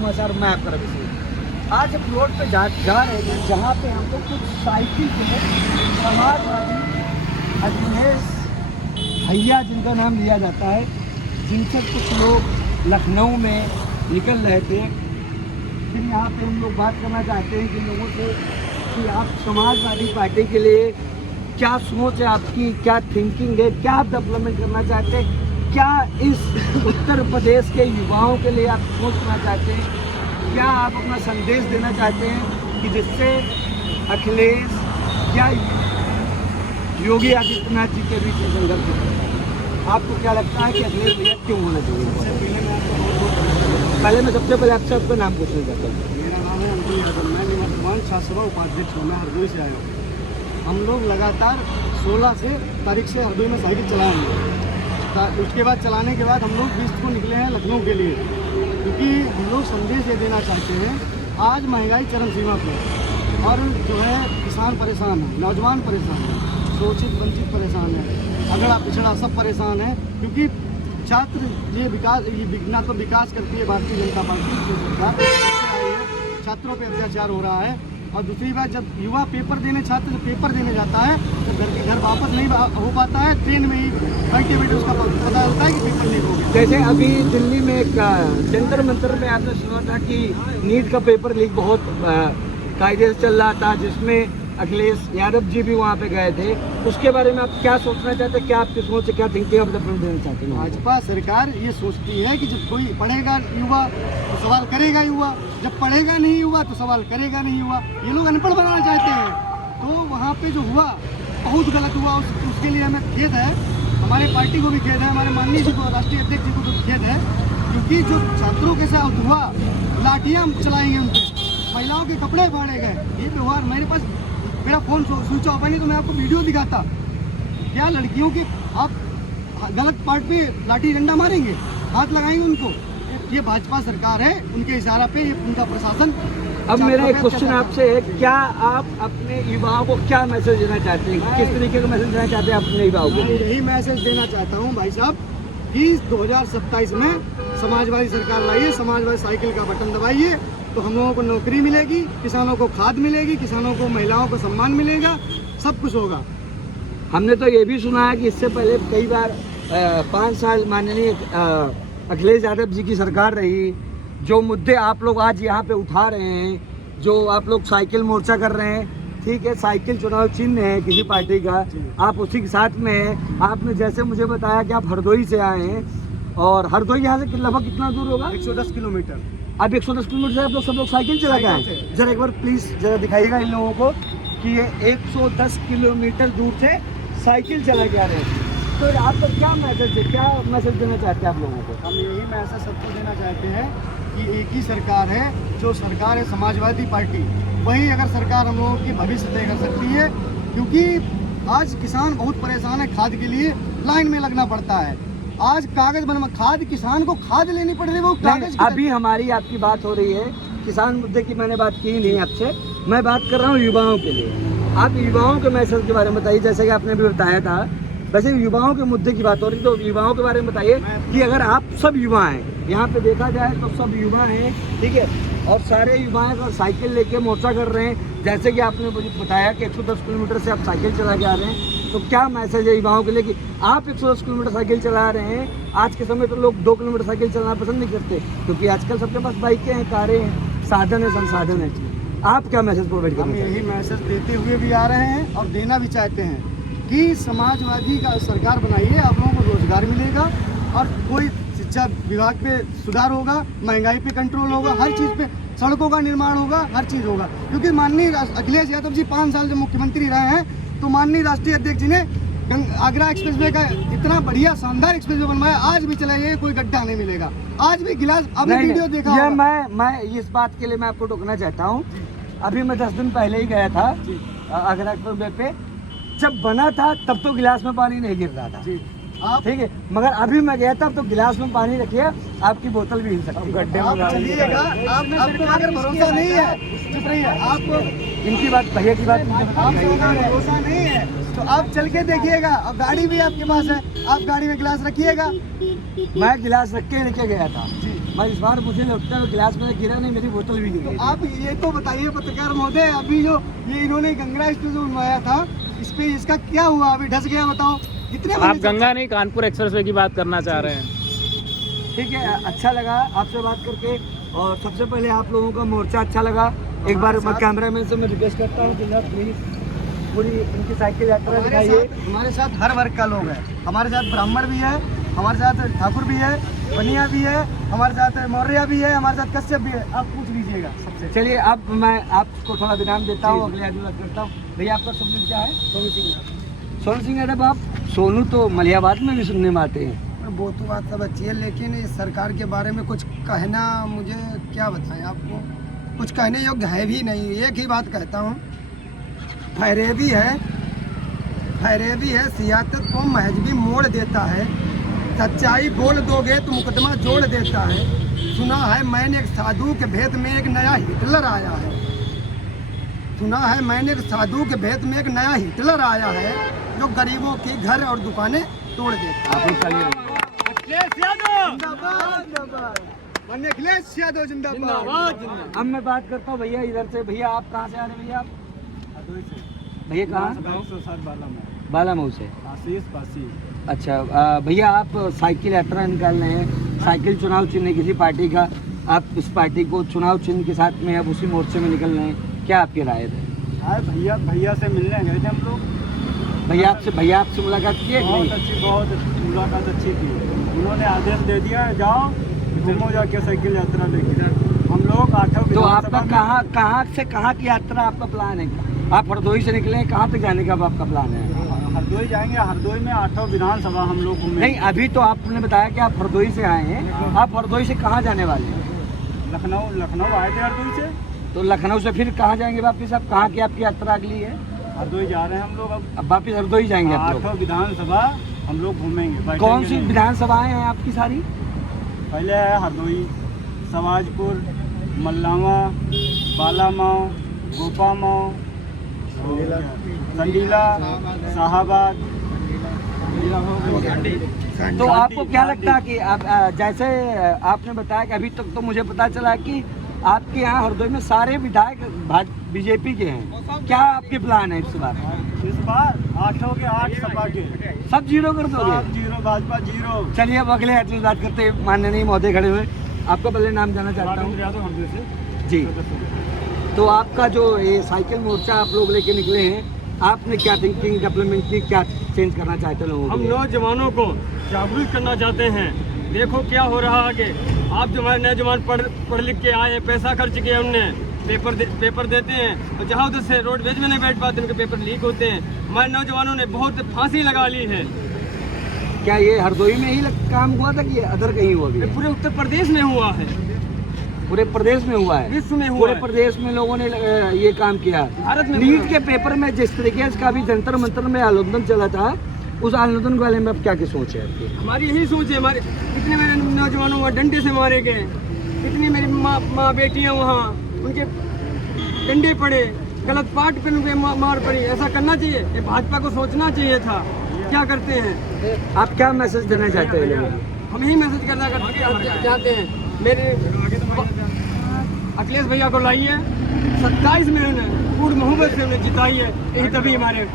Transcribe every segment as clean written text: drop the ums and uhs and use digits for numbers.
समाचार मैं आपका रवि सिंह। आज हम रोड पे जा रहे थे जहाँ पे हमको कुछ साइकिल पे समाजवादी अखिलेश भैया जिनका नाम लिया जाता है, जिनसे कुछ लोग लखनऊ में निकल रहे थे। फिर यहाँ पे हम लोग बात करना चाहते हैं जिन लोगों से कि आप समाजवादी पार्टी के लिए क्या सोच है आपकी, क्या थिंकिंग है, क्या आप डेवलपमेंट करना चाहते हैं, क्या इस उत्तर प्रदेश के युवाओं के लिए आप सोचना चाहते हैं, क्या आप अपना संदेश देना चाहते हैं कि जिससे अखिलेश या योगी आदित्यनाथ जी के बीच में संघर्ष हो। आपको क्या लगता है कि अखिलेश भैया क्यों होना चाहिए? पहले मैं सबसे पहले आपसे आपका नाम पूछना चाहता हूँ। मेरा नाम है अंकुर यादव, मैं निवर्तमान छात्र सभा उपाध्यक्ष हूँ। मैं हरदोई से आया हूँ। हम लोग लगातार 16 तारीख से हरदोई में साइकिल चलाएंगे। उसके बाद चलाने के बाद हम लोग 20 को निकले हैं लखनऊ के लिए, क्योंकि हम लोग संदेश ये देना चाहते हैं। आज महंगाई चरम सीमा पर और जो है किसान परेशान है, नौजवान परेशान है, शोषित वंचित परेशान है, अगड़ा पिछड़ा सब परेशान है। क्योंकि छात्र ये ना तो विकास करती है भारतीय जनता पार्टी जो सरकार आई है, छात्रों पर अत्याचार हो रहा है। और दूसरी बात, जब युवा छात्र पेपर देने जाता है तो घर वापस नहीं हो पाता है, ट्रेन में ही बैठे बैठे उसका पता चलता है कि पेपर लीक हो गया। जैसे अभी दिल्ली में एक जंतर मंतर में आपने सुना था कि नीट का पेपर लीक बहुत कायदे से चल रहा था, जिसमें अखिलेश यादव जी भी वहाँ पे गए थे। उसके बारे में आप क्या सोचना चाहते हैं, क्या आपकी सोच है, क्या थिंकिंग आप डेवलपमेंट देना चाहते हैं? भाजपा सरकार ये सोचती है कि जब कोई पढ़ेगा युवा तो सवाल करेगा युवा, जब पढ़ेगा नहीं युवा तो सवाल करेगा नहीं युवा। ये लोग अनपढ़ बनाना चाहते हैं। तो वहाँ पे जो हुआ बहुत गलत हुआ, उसके लिए हमें खेद है, हमारे पार्टी को भी खेद है, हमारे माननीय जी को, राष्ट्रीय अध्यक्ष जी को भी खेद है। क्योंकि जो छात्रों के साथ हुआ, लाठियाँ चलाएंगे उनके, महिलाओं के कपड़े फाड़े गए, ये व्यवहार मेरा फ़ोन स्विच ऑफ है, नहीं तो मैं आपको वीडियो दिखाता। क्या लड़कियों की आप गलत पार्ट पे लाठी डंडा मारेंगे, हाथ लगाएंगे उनको? ये भाजपा सरकार है, उनके इशारा पे ये उनका प्रशासन। अब मेरा एक क्वेश्चन आपसे है, क्या आप अपने युवाओं को क्या मैसेज देना चाहते हैं, किस तरीके का मैसेज देना चाहते हैं अपने युवाओं को? यही मैसेज देना चाहता हूँ भाई साहब कि 2027 में समाजवादी सरकार लाइए, समाजवादी साइकिल का बटन दबाइए तो हम लोगों को नौकरी मिलेगी, किसानों को खाद मिलेगी, किसानों को, महिलाओं को सम्मान मिलेगा, सब कुछ होगा। हमने तो ये भी सुना है कि इससे पहले कई बार 5 साल माननीय अखिलेश यादव जी की सरकार रही। जो मुद्दे आप लोग आज यहाँ पे उठा रहे हैं, जो आप लोग साइकिल मोर्चा कर रहे हैं, ठीक है, साइकिल चुनाव चिन्ह है किसी पार्टी का, आप उसी के साथ में हैं। आपने जैसे मुझे बताया कि आप हरदोई से आए हैं, और हरदोई यहाँ से लगभग कितना दूर होगा? 110 किलोमीटर। अब 110 किलोमीटर से आप लोग सब लोग साइकिल चला के आए। जरा एक बार प्लीज़ जरा दिखाइएगा इन लोगों को कि ये 110 किलोमीटर दूर से साइकिल चला के आ रहे हैं। तो आपका क्या मैसेज है, क्या मैसेज देना चाहते हैं आप लोगों को? हम यही मैसेज सबको देना चाहते हैं कि एक ही सरकार है, जो सरकार है समाजवादी पार्टी, वही अगर सरकार हम लोगों की भविष्य तय कर सकती है। क्योंकि आज किसान बहुत परेशान है, खाद के लिए लाइन में लगना पड़ता है। आज कागज बनवा, खाद किसान को खाद लेनी पड़ रही है, वो कागज। अभी हमारी आपकी बात हो रही है, किसान मुद्दे की मैंने बात की नहीं आपसे, मैं बात कर रहा हूँ युवाओं के लिए। आप युवाओं के मैसेज के बारे में बताइए, जैसे कि आपने भी बताया था, वैसे युवाओं के मुद्दे की बात हो रही, तो युवाओं के बारे में बताइए कि अगर आप सब युवा हैं, यहाँ पे देखा जाए तो सब युवा हैं, ठीक है, और सारे युवा अगर साइकिल लेके मोर्चा कर रहे हैं, जैसे कि आपने मुझे बताया कि 110 किलोमीटर से आप साइकिल चला के आ रहे हैं, तो क्या मैसेज है युवाओं के लिए कि आप 110 किलोमीटर साइकिल चला रहे हैं? आज के समय तो लोग 2 किलोमीटर साइकिल चलाना पसंद नहीं करते, क्योंकि आजकल सबके पास बाइकें हैं, कारें हैं, साधन है, संसाधन है। आप क्या मैसेज प्रोवाइड हम करें? यही मैसेज देते हुए भी आ रहे हैं और देना भी चाहते हैं कि समाजवादी का सरकार बनाइए, आप लोगों को रोजगार मिलेगा और कोई शिक्षा विभाग पे सुधार होगा, महंगाई पे कंट्रोल होगा, हर चीज़ पे, सड़कों का निर्माण होगा, हर चीज़ होगा। क्योंकि माननीय अखिलेश यादव जी 5 साल जब मुख्यमंत्री रहे हैं, तो माननीय राष्ट्रीय अध्यक्ष जी ने आगरा एक्सप्रेसवे का इतना बढ़िया शानदार एक्सप्रेसवे बनवाया, आज भी चलाइए कोई गड्ढा नहीं मिलेगा, आज भी गिलास। आपने वीडियो देखा ये होगा। मैं इस बात के लिए मैं आपको टोकना चाहता हूँ। अभी मैं 10 दिन पहले ही गया था आगरा एक्सप्रेसवे पे, जब बना था तब तो गिलास में पानी नहीं गिर रहा था, आप ठीक है, मगर अभी मैं गया था तो गिलास में पानी रखिए, आपकी बोतल भी हिल सकती है। गड्ढे में चलिएगा, आपको अगर भरोसा नहीं है, चुप रहिए, आपको इनकी बात, भैया की बात आपको अगर भरोसा नहीं है तो आप चल के देखिएगा, और गाड़ी भी आपके पास है, आप गाड़ी में गिलास रखिएगा। मैं गिलास रख के लेके गया था, भाई इस बार मुझे लगता है गिलास में गिरा नहीं, मेरी बोतल भी गिर गई। आप ये तो बताइए पत्रकार महोदय, अभी जो ये इन्होंने गंगा स्टूडियो जो बनवाया था, इस पे इसका क्या हुआ? अभी ढस गया, बताओ कितने आप गंगा नहीं कानपुर एक्सप्रेसवे की बात करना चाह रहे हैं। ठीक है, अच्छा लगा आपसे बात करके, और सबसे पहले आप लोगों का मोर्चा अच्छा लगा। एक बार मैं कैमरामैन से मैं रिक्वेस्ट करता हूँ कि आप प्लीज पूरी इनकी साइकिल यात्रा दिखाइए। हमारे साथ हर वर्ग का लोग है, हमारे साथ ब्राह्मण भी है, हमारे साथ ठाकुर भी है, बनिया भी है, हमारे साथ मौर्य भी है, हमारे साथ कश्यप भी है। आप पूछ लीजिएगा सबसे। चलिए अब मैं आपको थोड़ा विराम देता हूँ, अगले आदमी बात करता हूँ। भैया आपका शुभ नाम क्या है? सोनू सिंह। सोनू सिंह, अरे बाप, सोनू तो मलियाबाद में भी सुनने में आते हैं। वो तो बात सब अच्छी है, लेकिन इस सरकार के बारे में कुछ कहना, मुझे क्या बताएं आपको, कुछ कहने योग्य है भी नहीं। एक ही बात कहता हूँ, फरेबी है, सियासत को महजबी मोड़ देता है, सच्चाई बोल दोगे तो मुकदमा जोड़ देता है। सुना है मैंने एक साधु के भेद में एक नया हिटलर आया है, सुना है मैंने एक साधु के भेद में एक नया हिटलर आया है, जो गरीबों की घर और दुकानें तोड़ देता है। अखिलेश यादव जिंदाबाद। अब मैं बात करता हूँ भैया इधर से। भैया आप कहाँ से आ रहे हैं? भैया आप भैया कहाँ? बालामऊ से। अच्छा भैया, आप साइकिल यात्रा निकाल रहे हैं, साइकिल चुनाव चिन्ह किसी पार्टी का, आप इस पार्टी को चुनाव चिन्ह के साथ में अब उसी मोर्चे में निकल रहे हैं, क्या आपकी राय है? भैया से मिलने गए थे हम लोग। भैया आपसे मुलाकात की है कि नहीं? बहुत मुलाकात अच्छी थी। उन्होंने आदेश दे दिया, जाओ जम्मू जाके साइकिल यात्रा लेके। हम लोग 8 तो आपका कहाँ से कहाँ की यात्रा आपका प्लान है? आप हरदोई से निकले हैं, कहाँ तक जाने का अब आपका प्लान है? हरदोई जाएंगे, हरदोई में 8 विधानसभा हम लोग घूमेंगे। नहीं, अभी तो आपने बताया कि आप हरदोई से आए हैं, आप हरदोई से कहाँ जाने वाले हैं? लखनऊ आए थे हरदोई से। तो लखनऊ से फिर कहाँ जाएंगे वापिस? आप कहाँ की आपकी यात्रा अगली है? हरदोई जा रहे हैं हम लोग। अब वापिस हरदोई जाएंगे आप लोग? 8 विधानसभा हम लोग घूमेंगे। कौन सी विधानसभाएं हैं आपकी सारी? पहले है हरदोई, सवाजपुर, मल्लावा, बालामाव, गोपामाव, संडीला, शाहाबाद। तो आपको क्या लगता है कि आप जैसे आपने बताया कि अभी तक तो मुझे पता चला कि आपके यहाँ हरदोई में सारे विधायक बीजेपी के हैं, क्या आपके प्लान है इस बार? इस बार 8 के 8 सपा के सब जीरो कर दोगे? सब जीरो, भाजपा जीरो। चलिए अब अगले आदमी बात करते हैं। माननीय महोदय खड़े हुए, आपका पहले नाम जानना चाहता हूँ जी। तो आपका जो ये साइकिल मोर्चा आप लोग लेके निकले हैं, आपने क्या थिंकिंग डेवलपमेंट की, क्या चेंज करना चाहते हैं लोगों को? हम नौजवानों को जागरूक करना चाहते हैं। देखो क्या हो रहा आगे। आप जो हमारे नौजवान पढ़ लिख के आए, पैसा खर्च किया, उनने पेपर देते हैं, और जहाँ उधर से रोडवेज में नहीं बैठ पाते, उनके पेपर लीक होते हैं। हमारे नौजवानों ने बहुत फांसी लगा ली है। क्या ये हरदोई में ही काम हुआ था कि ये अदर कहीं हुआ भी? पूरे उत्तर प्रदेश में हुआ है, पूरे प्रदेश में हुआ है, विश्व में हुआ पूरे है। प्रदेश में लोगों ने ये काम किया। भारत में नीट के पेपर में जिस तरीके का भी जंतर मंतर में आंदोलन चला था, उस आंदोलन के बारे में अब क्या सोच है आपकी? हमारी यही सोच है। हमारे कितने मेरे नौजवानों वहाँ डंडे से मारे गए, कितनी मेरी माँ बेटियाँ वहाँ उनके डंडे पड़े, गलत पाठ पे उनके मार पड़ी। ऐसा करना चाहिए, ये भाजपा को सोचना चाहिए था। क्या करते हैं आप? क्या मैसेज देना चाहते हैं लोगों को? हम यही मैसेज करना चाहते हैं। मेरे अखिलेश भैया को लाइए, 27 में उन्हें पूर्ण मोहब्बत से उन्हें जिताई है, यही तभी हमारे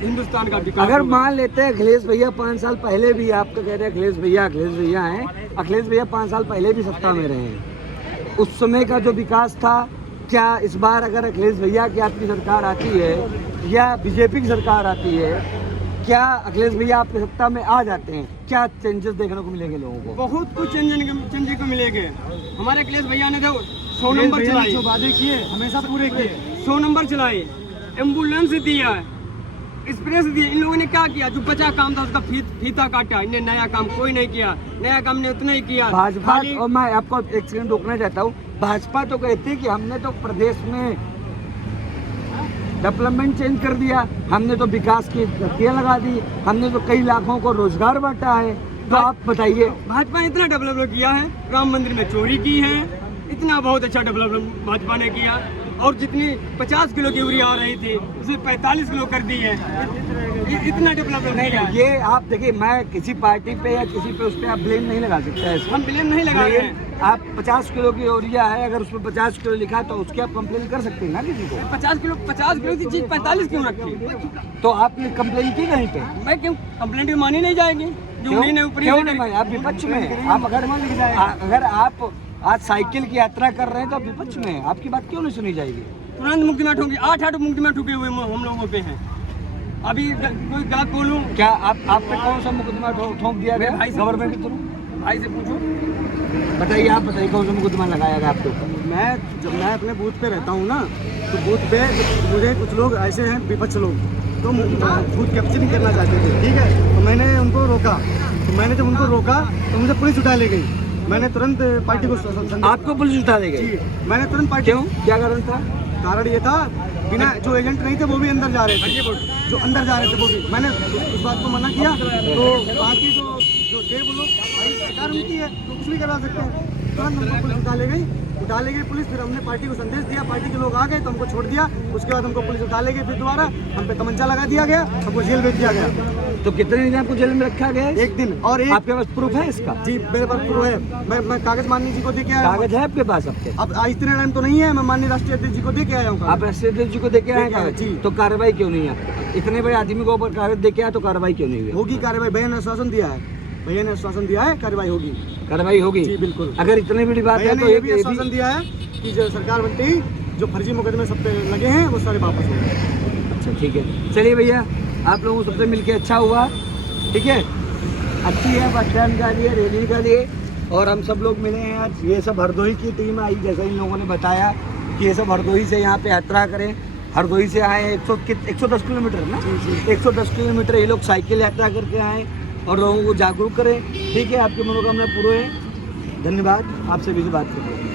हिंदुस्तान का विकास अगर होगा। मान लेते हैं अखिलेश भैया 5 साल पहले भी, आपका कह रहे हैं अखिलेश भैया हैं, अखिलेश भैया 5 साल पहले भी सत्ता में रहे हैं, उस समय का जो विकास था, क्या इस बार अगर अखिलेश भैया की आपकी सरकार आती है या बीजेपी की सरकार आती है, क्या अखिलेश भैया आपकी सत्ता में आ जाते हैं, क्या चेंजेस देखने को मिलेंगे लोगों को? बहुत कुछ चेंज को मिलेंगे। हमारे अखिलेश भैया ने 100 नंबर चलाए, जो वादे किए हमेशा पूरे किए। 100 नंबर चलाए, एम्बुलेंस दिया, एक्सप्रेस दिए। इन लोगों ने क्या किया? जो बचा काम था उसका फीता काटा। इन्हें नया काम कोई नहीं किया, नया काम ने उतना ही किया। भाजपा, और मैं आपको एक सेकंड रोकना चाहता हूँ, भाजपा तो कहती है कि हमने तो प्रदेश में डेवलपमेंट चेंज कर दिया, हमने तो विकास की धज्जियां लगा दी, हमने तो कई लाखों को रोजगार बांटा है। तो आप बताइए। भाजपा ने इतना डेवलपमेंट किया है, राम मंदिर में चोरी की है, इतना बहुत अच्छा डेवलपमेंट भाजपा ने किया। और जितनी 50 किलो की यूरिया आ रही थी, उसे 45 किलो कर दी है। इतना डेवलपमेंट नहीं है। ये आप देखिए, मैं किसी पार्टी पे या किसी पे उस पे आप ब्लेम नहीं लगा सकते हैं। हम ब्लेम नहीं लगा रहे हैं। आप 50 किलो की यूरिया है, अगर उसमें 50 किलो लिखा है तो उसके आप कंप्लेन कर सकते हैं ना किसी को। 50 किलो की चीज 45 क्यों रखी? तो आपने कंप्लेन की कहीं पे? मैं क्यों कंप्लेंट मानी नहीं जाएगी जो क्यों? उन्हीं ने ऊपरी क्यों से नहीं करी। मानी? आप विपक्ष में हैं। आप अगर आप आज साइकिल की यात्रा कर रहे हैं तो आप विपक्ष में हैं। आपकी बात क्यों नहीं सुनी जाएगी? तुरंत मुकदमा ठोंकी, 8 मुकदमा ठोके हुए हम लोगों पे हैं। अभी कोई गलत बोलूं क्या आप पे कौन सा मुकदमा ठोक दिया गया भाई से गवर्नमेंट के थ्रू? भाई से पूछो। बताइए, आप बताइए कौन सा मुकदमा लगाया गया आपके ऊपर? जब मैं अपने बूथ पे रहता हूँ ना, तो बूथ पे मुझे कुछ लोग ऐसे हैं विपक्ष लोग, तो बूथ कैप्चरिंग करना चाहते थे, ठीक है। तो मैंने उनको रोका, तो मैंने जब उनको रोका तो मुझे पुलिस उठा ले गई। मैंने तुरंत पार्टी को आपको पुलिस उठा ले गई? मैंने तुरंत पार्टी, क्यों? क्या कारण था? कारण ये था, बिना जो एजेंट नहीं थे वो भी अंदर जा रहे थे, जो अंदर जा रहे थे वो भी, मैंने उस बात को मना किया। तो बाकी जो थे वो लोग, भाई सरकार उनकी है तो कुछ नहीं करा सकते हैं। तुरंत हमको पुलिस उठा ले गई पुलिस। फिर हमने पार्टी को संदेश दिया, पार्टी के लोग आ गए तो हमको छोड़ दिया। उसके बाद हमको पुलिस उठा ले गई, फिर दोबारा हम पे तमंचा लगा दिया गया, हमको जेल भेज दिया गया। तो कितने दिन आपको जेल में रखा गया है? 1 दिन। और एक, आपके पास प्रूफ है इसका? जी मेरे पास प्रूफ है। मैं कागज माननीय जी को दे के आया हूँ। कागज है आपके पास? आपके अब इतने टाइम तो नहीं है, मैं माननीय राष्ट्रीय अध्यक्ष जी को दे के आया हूँ। आप राष्ट्रीय अध्यक्ष जी को देके आए कागज? जी। तो कार्रवाई क्यों नहीं है? इतने बड़े आदमी को ऊपर कागज देके आए तो कार्रवाई क्यों नहीं हुई? होगी कार्रवाई, भैया ने आश्वासन दिया है, भैया ने आश्वासन दिया है, कार्रवाई होगी। कार्रवाई होगी जी बिल्कुल। अगर इतनी बड़ी बात भैया है ने तो ये एक भी आश्वासन दिया है कि जो सरकार बनते ही जो फर्जी मुकदमे सब पे लगे हैं वो सारे वापस होंगे। अच्छा ठीक है, चलिए भैया, आप लोगों सबसे मिलके अच्छा हुआ, ठीक है। अच्छी है बस स्टैंड का लिए, रैली का लिए, और हम सब लोग मिले हैं आज। ये सब हरदोई की टीम आई, जैसा इन लोगों ने बताया कि ये सब हरदोई से यहाँ पे यात्रा करें। हरदोई से आए 110 किलोमीटर ना, 110 किलोमीटर ये लोग साइकिल यात्रा करके आए और लोगों को जागरूक करें। ठीक है, आपकी मनोकामना पूरी है। धन्यवाद, आपसे भी बात करें।